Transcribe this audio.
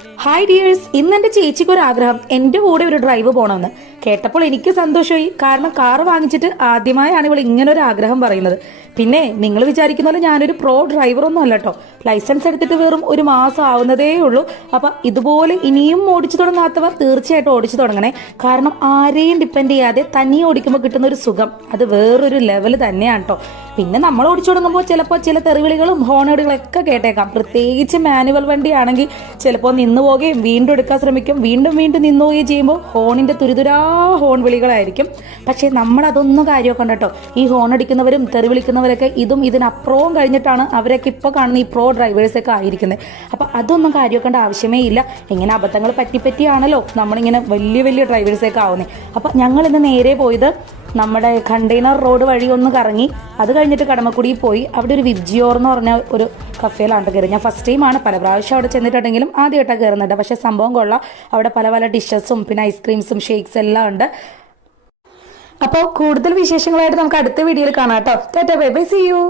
Hi dears, ഇന്ന് എൻ്റെ ചേച്ചിക്ക് ഒരു ആഗ്രഹം എൻ്റെ കൂടെ ഒരു ഡ്രൈവ് പോകണമെന്ന് കേട്ടപ്പോൾ എനിക്ക് സന്തോഷമായി. കാരണം കാർ വാങ്ങിച്ചിട്ട് ആദ്യമായാണ് ഇവൾ ഇങ്ങനെ ഒരു ആഗ്രഹം പറയുന്നത്. പിന്നെ നിങ്ങൾ വിചാരിക്കുന്ന പോലെ ഞാനൊരു പ്രോ ഡ്രൈവറൊന്നും അല്ല കേട്ടോ. ലൈസൻസ് എടുത്തിട്ട് വെറും ഒരു മാസം ആവുന്നതേ ഉള്ളൂ. അപ്പം ഇതുപോലെ ഇനിയും ഓടിച്ചു തുടങ്ങാത്തവർ തീർച്ചയായിട്ടും ഓടിച്ചു തുടങ്ങണേ. കാരണം ആരെയും ഡിപ്പെൻഡ് ചെയ്യാതെ തനിയെ ഓടിക്കുമ്പോൾ കിട്ടുന്ന ഒരു സുഖം അത് വേറൊരു ലെവൽ തന്നെയാണ് കേട്ടോ. പിന്നെ നമ്മൾ ഓടിച്ചു തുടങ്ങുമ്പോൾ ചിലപ്പോൾ ചില തെറിവിളികളും ഹോണടികളൊക്കെ കേട്ടേക്കാം. പ്രത്യേകിച്ച് മാനുവൽ വണ്ടിയാണെങ്കിൽ ചിലപ്പോൾ നിന്നു പോവുകയും വീണ്ടും എടുക്കാൻ ശ്രമിക്കും, വീണ്ടും വീണ്ടും നിന്നു പോവുകയും ചെയ്യുമ്പോൾ ഹോണിൻ്റെ തുരിതുരാ ഹോൺ വിളികളായിരിക്കും. പക്ഷേ നമ്മൾ അതൊന്നും കാര്യമൊക്കെ ഉണ്ട് കേട്ടോ. ഈ ഹോൺ അടിക്കുന്നവരും തെറി വിളിക്കുന്നവരൊക്കെ ഇതും ഇതിനപ്പുറവും കഴിഞ്ഞിട്ടാണ് അവരൊക്കെ ഇപ്പോൾ കാണുന്ന ഈ പ്രോ ഡ്രൈവേഴ്സൊക്കെ ആയിരിക്കുന്നത്. അപ്പം അതൊന്നും കാര്യമൊക്കേണ്ട ആവശ്യമേ ഇല്ല. ഇങ്ങനെ അബദ്ധങ്ങൾ പറ്റിയാണല്ലോ നമ്മളിങ്ങനെ വലിയ വലിയ ഡ്രൈവേഴ്സൊക്കെ ആവുന്നത്. അപ്പം ഞങ്ങൾ ഇന്ന് നേരെ പോയത് നമ്മുടെ കണ്ടെയ്നർ റോഡ് വഴി ഒന്ന് കറങ്ങി, അത് കഴിഞ്ഞിട്ട് കടമക്കുടി പോയി അവിടെ ഒരു വിബ്ജിയോർ എന്ന് പറഞ്ഞ ഒരു കഫേയിലാണ് കയറി. ഞാൻ ഫസ്റ്റ് ടൈമാണ്, പല പ്രാവശ്യം അവിടെ ചെന്നിട്ടുണ്ടെങ്കിലും ആദ്യമായിട്ടാണ് കയറുന്നുണ്ട്. പക്ഷേ സംഭവം കൊള്ളാം. അവിടെ പല പല ഡിഷസും പിന്നെ ഐസ്ക്രീംസും ഷേക്സ് എല്ലാം ഉണ്ട്. അപ്പോൾ കൂടുതൽ വിശേഷങ്ങളായിട്ട് നമുക്ക് അടുത്ത വീഡിയോയിൽ കാണാം കേട്ടോ. Tata bye bye, see U.